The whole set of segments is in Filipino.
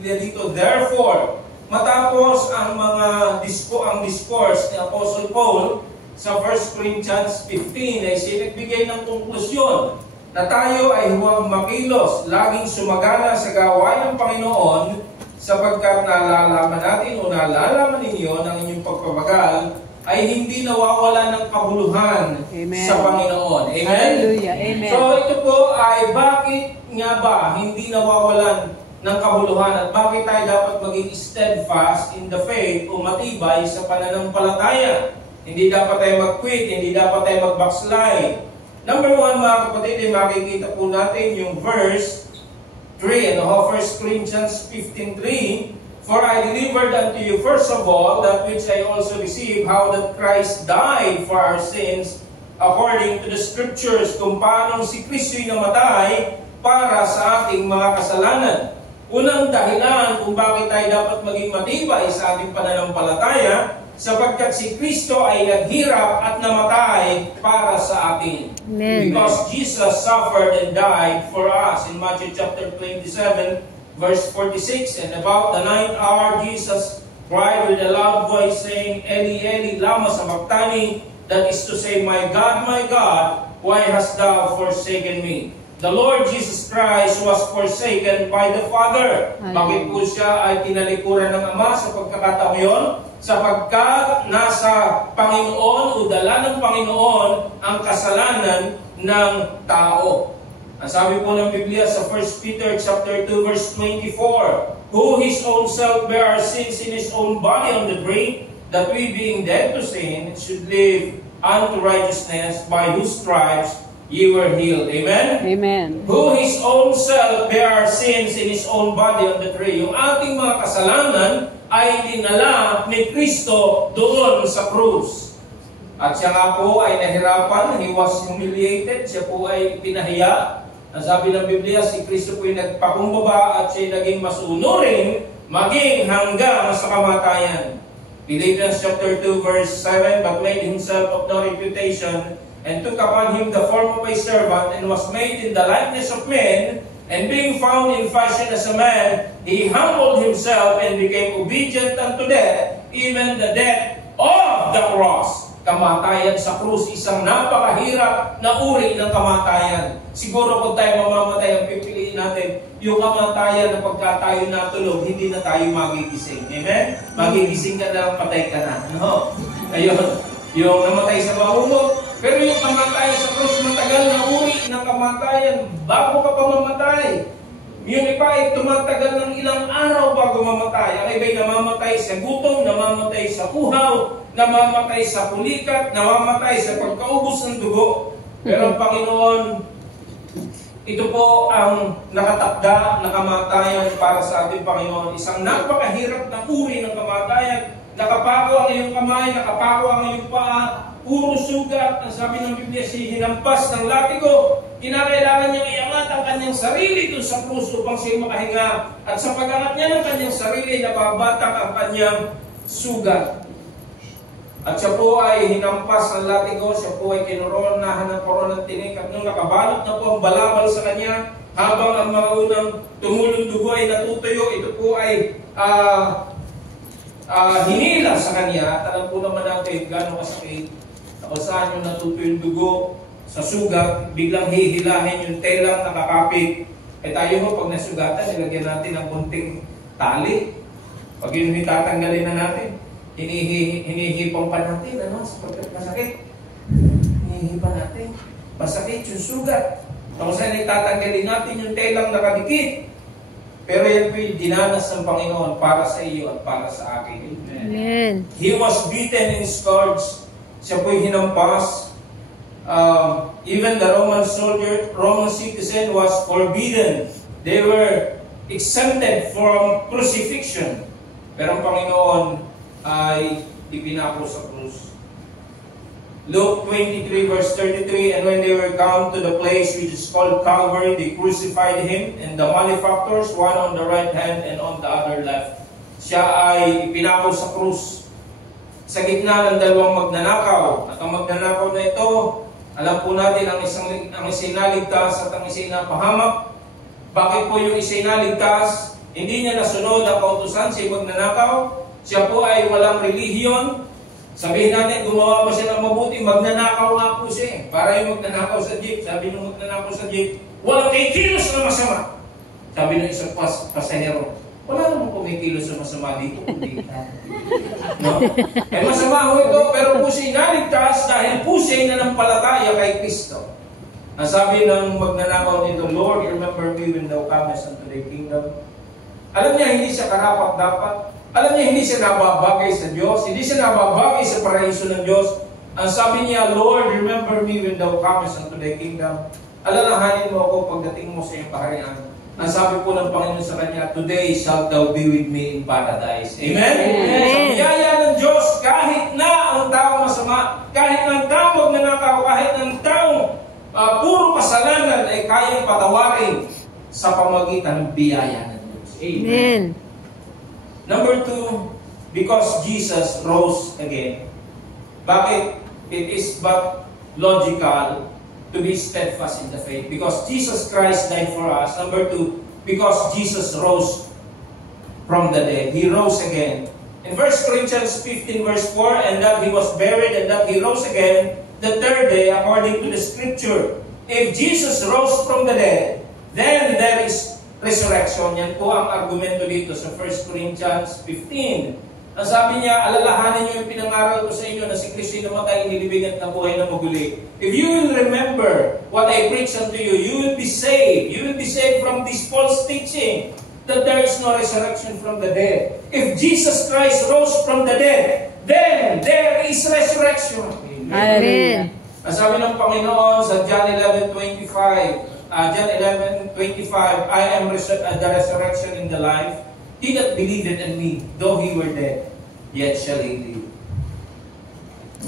Biblia dito, therefore, matapos ang discourse ni Apostle Paul sa 1 Corinthians 15 ay sinagbigay ng konklusyon na tayo ay huwag makilos, laging sumagana sa gawain ng Panginoon sapagkat nalalaman natin o nalalaman ninyo ng inyong pagpabagal ay hindi nawawalan ng kabuluhan sa Panginoon. Amen? Hallelujah. Amen. So ito po ay bakit nga ba hindi nawawalan ng kabuluhan at bakit tayo dapat maging steadfast in the faith o matibay sa pananampalataya. Hindi dapat tayo mag-quit, hindi dapat tayo mag-backslide. Number 1, mga kapatid, ay makikita po natin yung verse 3, 1 Corinthians 15:3. For I delivered unto you first of all that which I also received, how that Christ died for our sins according to the Scriptures, kung paano si Kristo'y namatay para sa ating mga kasalanan. Unang dahilan kung bakit tayo dapat maging matibay sa ating pananampalataya, sapagkat si Kristo ay naghirap at namatay para sa atin. Amen. Because Jesus suffered and died for us. In Matthew chapter 27, verse 46, and about the 9th hour, Jesus cried with a loud voice, saying, Eli, Eli, lama sabachthani, that is to say, my God, why hast thou forsaken me? The Lord Jesus Christ was forsaken by the Father. Bakit po siya ay tinalikuran ng Ama sa pagkakataon yon? Sapagkat nasa Panginoon o dala ng Panginoon ang kasalanan ng tao. Ang sabi po ng Biblia sa 1 Peter chapter 2 verse 24, who his own self bare our sins in his own body on the tree, that we being dead to sin should live unto righteousness, by whose stripes ye were healed. Amen? Amen. Who his own self bare our sins in his own body on the tree. Yung ating mga kasalanan ay dinala ni Kristo doon sa krus. At siya nga po ay nahirapan, he was humiliated, siya po ay pinahiya. Ang sabi ng Biblia, si Kristo po ay nagpakumbaba at siya naging masunurin, maging hanggang sa kamatayan. Philippians chapter 2 verse 7, but made himself of no reputation, and took upon him the form of a servant, and was made in the likeness of men, and being found in fashion as a man, he humbled himself and became obedient unto death, even the death of the cross. Kamatayan sa krus, isang napakahirap na uri ng kamatayan. Siguro kung tayo mamamatay, ang pipiliin natin, yung kamatayan na pagka tayo natulog, hindi na tayo magigising. Amen? Magigising ka na, patay ka na. No? Ayun. Yung namatay sa bahumot. Pero yung kamatayan sa krus, matagal na uri ng kamatayan bago ka pa mamatay. Yung iba ay tumatagal ng ilang araw bago mamatay. Ang iba'y namamatay sa gutom, namamatay sa uhaw, namamatay sa pulikat, namamatay sa pagkaubos ng dugo. Pero ang Panginoon, ito po ang nakatakda na kamatayan para sa ating Panginoon. Isang napakahirap na uri ng kamatayan. Nakapako ang iyong kamay, nakapako ang iyong paa, puro sugat. Ang sabi ng Biblia, si hinampas ng latigo. Kinakailangan niyang iangat ang kanyang sarili doon sa krus upang siya makahinga. At sa pag-angat niya ng kanyang sarili, nababatak ang kanyang sugat. At siya po ay hinampas ng latigo, siya po ay kinoronahan ng koronang tinik. At nung nakabalot na po ang balabal sa kanya, habang ang mga unang tumulong dugo ay natutuyo, ito po ay hinila sa kanya. At alam po naman natin gano'ng kasakit. Kung saan yung natutuyo yung dugo sa sugat, biglang hihilahin yung telang nakakapit. Eh tayo ho, pag nasugatan, nilagyan natin ng kunting tali. Pag yun tatanggalin na natin, hinihipang pa natin, ano, sapagkat masakit. Hinihipan natin. Masakit yung sugat. Kung saan itatanggalin natin yung telang nakadikit. Pero yan po'y dinanas ng Panginoon para sa iyo at para sa akin. Amen. He was beaten and scourged. Siya po'y hinampas. Even the Roman citizen was forbidden. They were exempted from crucifixion. Pero ang Panginoon ay ipinako sa krus. Luke 23 verse 33, and when they were come to the place which is called Calvary, they crucified him, and the malefactors, one on the right hand and on the other left. Siya ay ipinako sa krus. Sa gitna ng dalawang magnanakaw. At ang magnanakaw na ito, alam po natin ang isa'y naligtas at ang isa'y napahamak. Bakit po yung isa'y naligtas? Hindi niya nasunod ang kautusan, siya magnanakaw. Siya po ay walang relihiyon. Sabihin natin, gumawa ba siya ng mabuti? Magnanakaw nga po siya. Para yung magnanakaw sa jeep, sabi nung magnanakaw sa jeep, walang kikilos na masama. Sabi ng isang pasahero, wala naman kumikilos na masama dito. No? Eh masama ho ito, pero po siya naligtas dahil po siya nanampalataya kay Kristo. Ang sabi ng magnanakaw nito, Lord, remember me when thou comest unto thy kingdom. Alam niya, hindi siya karapat-dapat. Alam niya, hindi siya nababagay sa Diyos. Hindi siya nababagay sa paraiso ng Diyos. Ang sabi niya, Lord, remember me when thou comest unto thy kingdom. Alalahanin mo ako pagdating mo sa iyong kaharian. Ang sabi po ng Panginoon sa kanya, today shalt thou be with me in paradise. Amen? Amen. Sa biyaya ng Diyos, kahit na ang tao masama, kahit na ang tao magnanakaw, kahit na ang tao puro kasalanan ay kayang patawarin sa pamagitan ng biyaya ng Diyos. Amen. Number 2, because Jesus rose again. Bakit? It is but logical to be steadfast in the faith. Because Jesus Christ died for us. Number 2, because Jesus rose from the dead. He rose again. In 1 Corinthians 15 verse 4, and that He was buried and that He rose again the third day according to the Scripture. If Jesus rose from the dead, then there is resurrection. Yan po ang argumento dito sa 1 Corinthians 15. Ang sabi niya, alalahanin niyo yung pinangaral ko sa inyo na si Kristo namatay, inilibing at nabuhay na maguli. If you will remember what I preached unto you, you will be saved. You will be saved from this false teaching that there is no resurrection from the dead. If Jesus Christ rose from the dead, then there is resurrection. Amen. Ang sabi ng Panginoon sa John 11:25, John 11:25, I am the resurrection and the life. He that believeth in me, though he were dead, yet shall he live.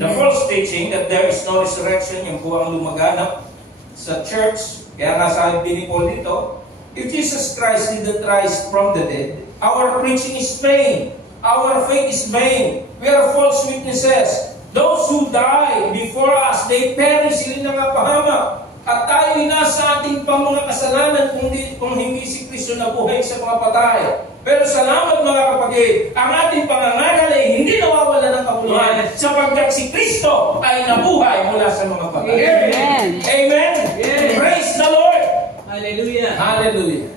The false teaching that there is no resurrection, yung po ang lumaganap sa church. Kaya nga sabi ni Paul dito, if Jesus Christ didn't rise from the dead, our preaching is vain. Our faith is vain. We are false witnesses. Those who die before us, they perish, sila nangapahamak. At tayo'y nasa ating pang mga kasalanan kung hindi si Kristo nabuhay sa mga patay. Pero salamat mga kapatid, ang ating pangangaral ay hindi nawawala ng kabuluhan sapagkat si Kristo ay nabuhay mula sa mga patay. Amen. Amen. Yes. Praise the Lord. Hallelujah. Hallelujah.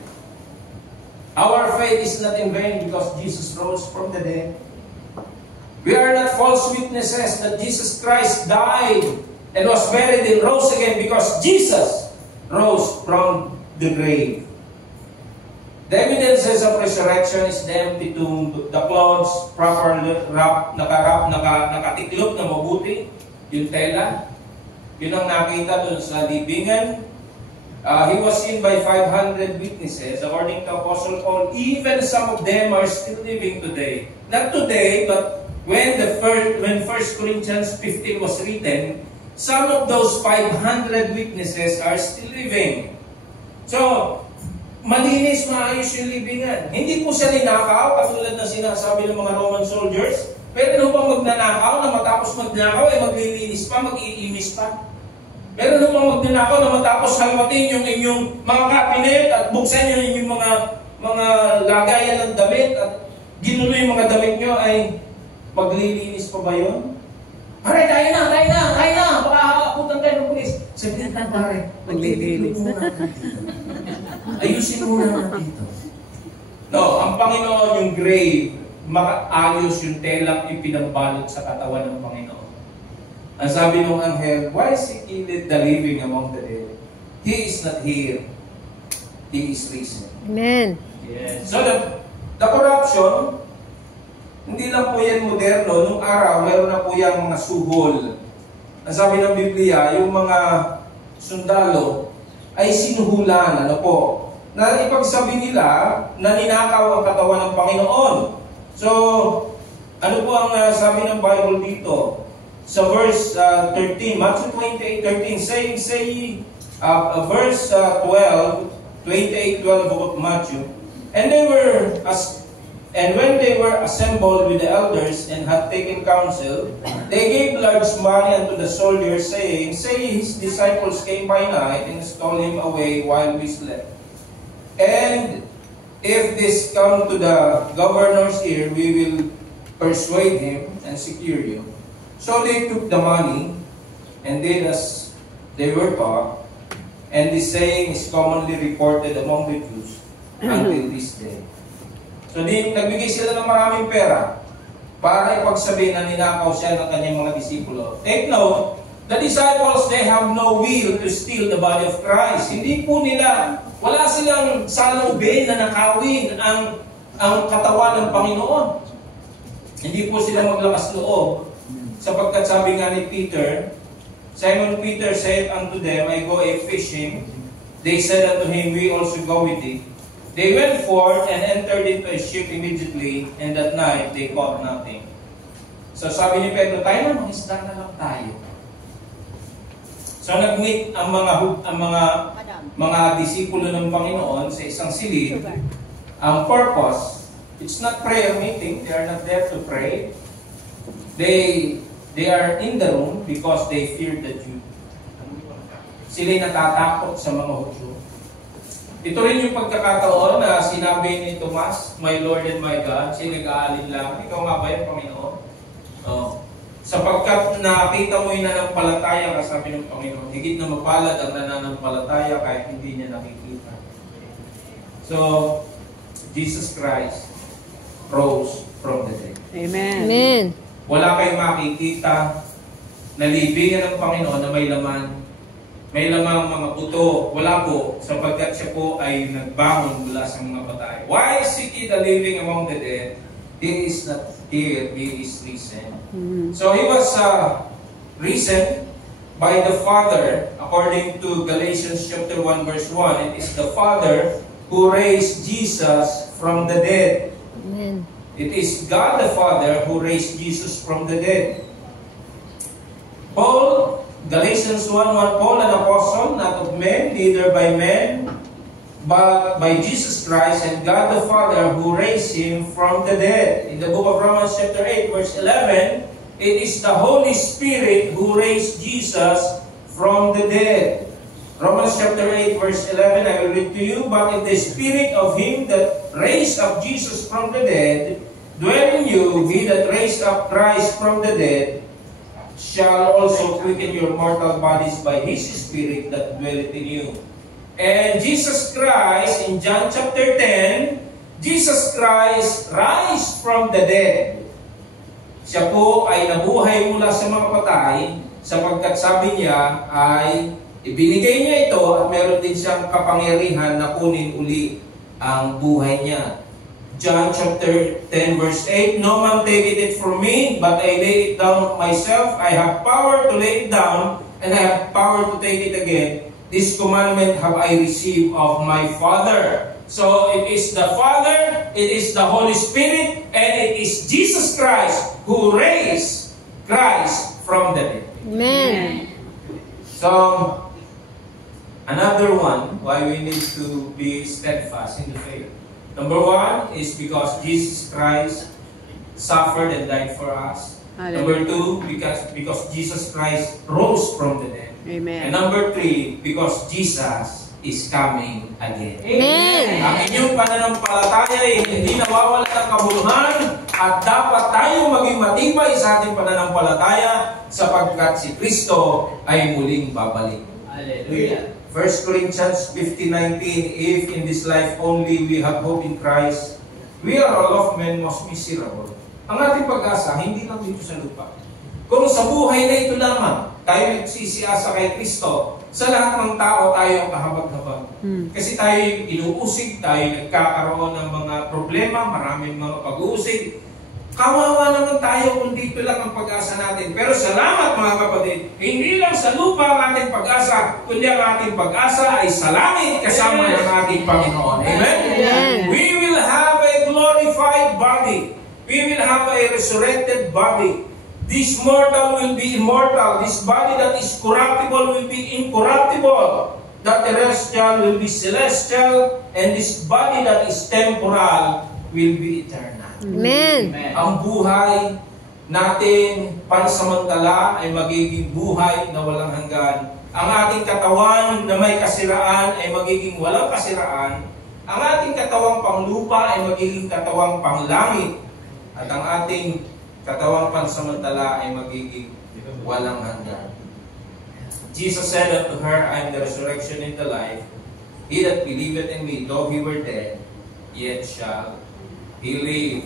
Our faith is not in vain because Jesus rose from the dead. We are not false witnesses that Jesus Christ died and was buried and rose again because Jesus rose from the grave. The evidences of resurrection is the empty tomb, the clothes properly wrapped, nakatiklop na mabuti, yung tela. Yun ang nakita doon sa libingan. He was seen by 500 witnesses, according to Apostle Paul. Even some of them are still living today. Not today, but when 1 Corinthians 15 was written, some of those 500 witnesses are still living. So, malinis, maayos yung libingan. Hindi po siya ninakaw, katulad na sinasabi ng mga Roman soldiers. Pero nung pang magnanakaw, na matapos magnanakaw, ay maglilinis pa, mag-iimis pa. Pero nung pang magnanakaw, na matapos halmatin yung inyong mga kabinet at buksan yung inyong mga lagayan ng damit at ginulo yung mga damit nyo, ay maglilinis pa ba yun? Pare, tayo na! Baka hakaputan tayo ng pulis. Sabi natin, pare, maglilinis muna natin. Ayusin muna natin ito. No, ang Panginoon, yung grave, maayos yung telang ipinabalot sa katawan ng Panginoon. Ang sabi ng anghel, why is he killed the living among the dead? He is not here. He is risen. Amen. Yes. So the corruption, hindi lang po yan moderno. Nung araw, meron na po yung mga suhol. Ang sabi ng Biblia, yung mga sundalo ay sinuhulan. Ano po? Na ipagsabi nila na ninakaw ang katawan ng Panginoon. So, ano po ang sabi ng Bible dito? Sa verse 13, Matthew 28:13, verse 12, 28:12 of Matthew. And when they were assembled with the elders and had taken counsel, they gave large money unto the soldiers, saying, say his disciples came by night and stole him away while we slept. And if this come to the governor's ear, we will persuade him and secure you. So they took the money and did as they were taught, and this saying is commonly reported among the Jews until this day. So nagbigay sila ng maraming pera para ipagsabihin na ninakaw siya ng kanyang mga disipulo. Take note, the disciples, they have no will to steal the body of Christ. Hindi po nila, wala silang salubin na nakawin ang katawan ng Panginoon. Hindi po sila maglakas loob. Sapagkat sabi nga ni Peter, Simon Peter said unto them, I go a fishing. They said unto him, we also go with thee. They went forth and entered into a ship immediately, and that night they caught nothing. So sabi ni Pedro, tayo na, mangisda na lang tayo. So nag-meet ang mga disipulo ng Panginoon sa isang silid. Ang purpose, it's not prayer meeting. They are not there to pray. They are in the room because they fear the Jew. Sila'y natatakot sa mga Hudyo. Ito rin yung pagkakataon na sinabi ni Tomas, my Lord and my God, siya nag-aalin lang. Ikaw nga ba yung Panginoon? Sapagkat nakita mo yung nananampalataya ka, sabi ng Panginoon, higit na mapalad ang nananampalataya kahit hindi niya nakikita. So, Jesus Christ rose from the dead. Amen. Amen. Wala kayong makikita na libingan ng Panginoon na may laman. May lamang mga buto. Wala po, sapagkat siya po ay nagbangon mula sa mga patay. Why seek ye the living among the dead? He is not here, he is risen. So he was risen by the Father, according to Galatians chapter 1 verse 1. It is the Father who raised Jesus from the dead. Amen. It is God the Father who raised Jesus from the dead. Paul, Galatians 1:1, Paul, an apostle, not of men, neither by men, but by Jesus Christ and God the Father who raised him from the dead. In the book of Romans chapter 8 verse 11, it is the Holy Spirit who raised Jesus from the dead. Romans chapter 8 verse 11, I will read to you, but if the Spirit of him that raised up Jesus from the dead dwell in you, he that raised up Christ from the dead shall also quicken your mortal bodies by his Spirit that dwelleth in you. And Jesus Christ, in John chapter 10, Jesus Christ rise from the dead. Siya po ay nabuhay mula sa mga patay, sapagkat sabi niya ay ibinigay niya ito at meron din siyang kapangyarihan na kunin uli ang buhay niya. John chapter 10 verse 8, no man taketh it from me, but I lay it down myself. I have power to lay it down, and I have power to take it again. This commandment have I received of my Father. So it is the Father, it is the Holy Spirit, and it is Jesus Christ who raised Christ from the dead. Amen. So, another one why we need to be steadfast in the faith. Number one is because Jesus Christ suffered and died for us. Number two, because Jesus Christ rose from the dead. Amen. And number three, because Jesus is coming again. Amen. Ang inyong pananampalataya ay hindi nawawala ng kabuluhan at dapat tayo maging matibay sa ating pananampalataya sapagkat si Kristo ay muling babalik. Hallelujah. 1 Corinthians 15:19, if in this life only we have hope in Christ, we are all of men most miserable. Ang ating pag-asa, hindi lang dito sa lupa. Kung sa buhay na ito lamang, tayo nagsisiasa kay Kristo, sa lahat ng tao tayo ang kahabag-habag. Kasi tayo inuusig, tayo nagkakaroon ng mga problema, maraming mga pag-uusig. Kawawa naman tayo kung dito lang ang pag-asa natin. Pero salamat mga kapatid, hindi lang sa lupa ang ating pag-asa, kundi ang ating pag-asa ay sa langit kasama ng ating Panginoon. Amen? Amen. We will have a glorified body. We will have a resurrected body. This mortal will be immortal. This body that is corruptible will be incorruptible. That terrestrial will be celestial. And this body that is temporal will be eternal. Amen. Ang buhay natin pansamantala ay magiging buhay na walang hanggan. Ang ating katawan na may kasiraan ay magiging walang kasiraan. ang ating katawang panglupa ay magiging katawang panglangit at ang ating katawang pansamantala ay magiging walang hanggan. Jesus said unto her, I am the resurrection and the life. He that believeth in me, though he were dead, yet shall he live.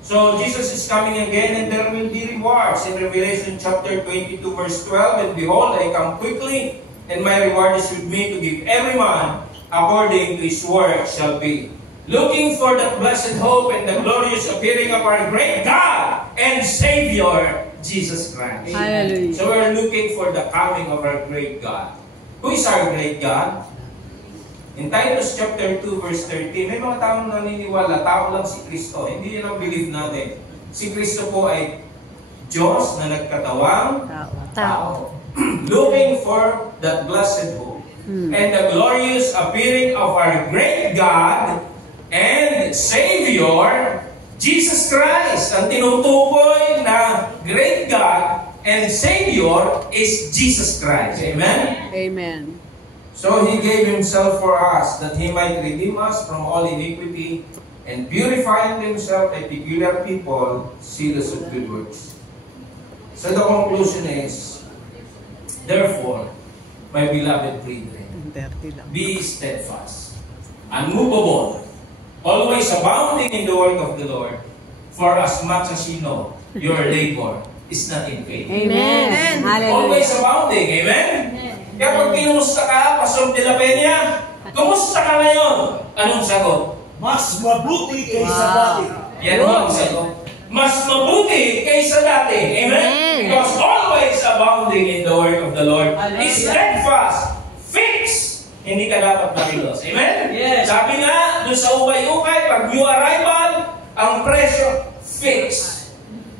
So Jesus is coming again and there will be rewards. In Revelation chapter 22 verse 12, and behold, I come quickly, and my reward is with me to give every man according to his work shall be. Looking for the blessed hope and the glorious appearing of our great God and Savior, Jesus Christ. Hallelujah. So we're looking for the coming of our great God. Who is our great God? In Titus chapter 2 verse 13, may mga taong naniniwala, tao lang si Kristo. Hindi yun ang belief natin. Si Kristo po ay Diyos na nagkatawang tao. Looking for that blessed hope and the glorious appearing of our great God and Savior, Jesus Christ. Ang tinutukoy na great God and Savior is Jesus Christ. Amen? Amen. So He gave Himself for us, that He might redeem us from all iniquity and purifying Himself a peculiar people, zealous of good works. So the conclusion is, therefore, my beloved brethren, be steadfast, unmovable, always abounding in the work of the Lord, for as much as you know, your labor is not in vain. Amen. Hallelujah. Always abounding. Amen? Kaya pag kinumusta ka, Pastor de la Peña, kumusta ka ngayon? Anong sagot? Mas mabuti kaysa dati. Yan ang sagot. Mas mabuti kaysa dati. Amen? Because always abounding in the work of the Lord is steadfast, fixed. Hindi ka dapat makilos. Amen? Yes. Sabi nga, doon sa ukay-ukay, pag new arrival, ang presyo, fixed.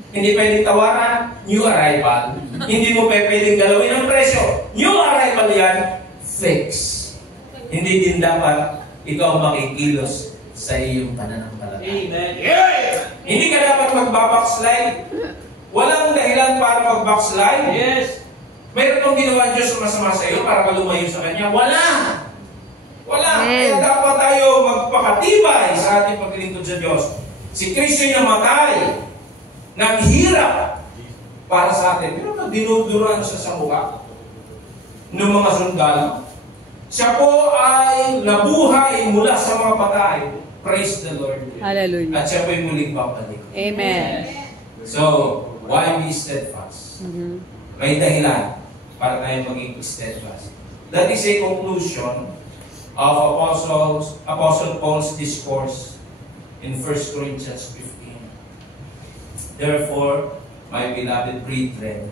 Hindi pwedeng tawaran, new arrival. Hindi mo pwedeng galawin ang presyo. New arrival yan, fixed. Hindi din dapat ikaw makikilos sa iyong pananampalataya. Amen. Yeah. Hindi ka dapat magbabackslide. Walang dahilan para mag-backslide. Yes. Meron kong ginawa Diyos na masama sa iyo para ka lumayo sa Kanya. Wala! Wala! Kaya dapat tayo magpakatibay sa ating paglilingkod sa Diyos. Si Kristo yung namatay, naghirap para sa atin. Pero dinuduran siya sa mukha ng mga sundalo. Siya po ay nabuhay mula sa mga patay. Praise the Lord. Hallelujah. At siya po ay muling babalik. Amen. So, why be steadfast? May dahilan para tayo maging steadfast. That is a conclusion of Apostle Paul's discourse in 1 Corinthians 15. Therefore, my beloved brethren,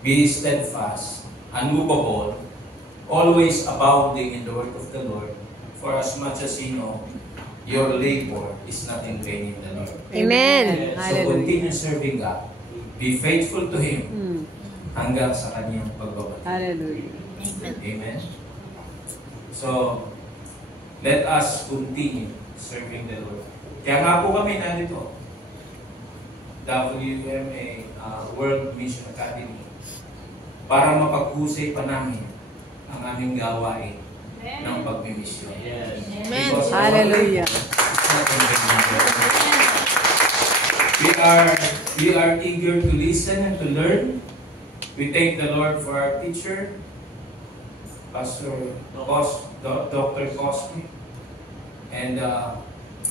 be steadfast, unmovable, always abounding in the work of the Lord, for as much as you know, your labor is not in vain in the Lord. Amen. So continue serving God. Be faithful to Him hanggang sa Kanyang pagbabalik. Hallelujah. Amen. So, let us continue serving the Lord. Kaya nga po kami nandito. WMA World Mission Academy para mapaghusay pa namin ang aming gawain ng pagmimisyon. Yes. Amen. Hallelujah. We are eager to listen and to learn. We thank the Lord for our teacher, Pastor Dr. Cosby, and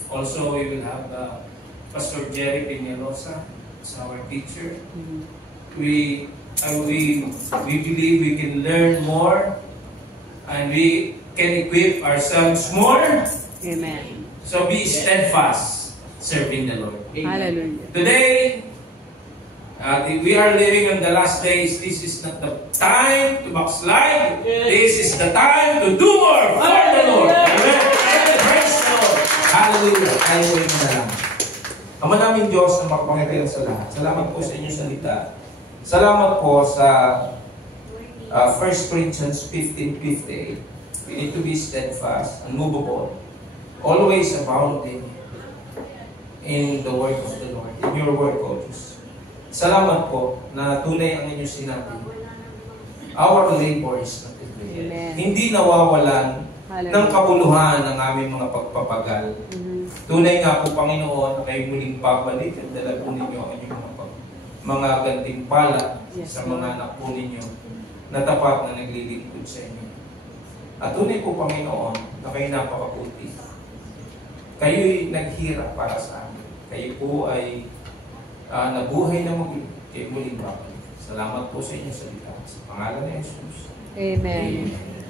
also we will have Pastor Jerry Peñalosa as our teacher. We believe we can learn more and we can equip ourselves more. Amen. So be steadfast serving the Lord. Hallelujah. Today, we are living in the last days. This is not the time to backslide. This is the time to do more for the Lord. Amen. Praise the Lord. Hallelujah. Tayo ay manalangin. Ama namin Diyos na makapangyarihan sa lahat. Salamat po sa inyong salita. Salamat po sa 1 Corinthians 15:58. We need to be steadfast, unmovable, always abounding in the work of the Lord, in your work, O Diyos. Salamat po na tunay ang inyong sinabi. Our labor is not in vain. Hindi nawawalan ng kabuluhan ng aming mga pagpapagal. Tunay nga po, Panginoon, na kayo muling babalik at dala po ninyo ang inyong mga gantimpala sa mga anak po ninyo na tapat na naglilingkod sa inyo. At tunay po, Panginoon, na kayo napakabuti. Kayo'y naghirap para sa amin. Kayo po ay nabuhay na muli. Kayo muling babalik. Salamat po sa inyo sa salita. Sa pangalan ni Jesus. Amen. Amen.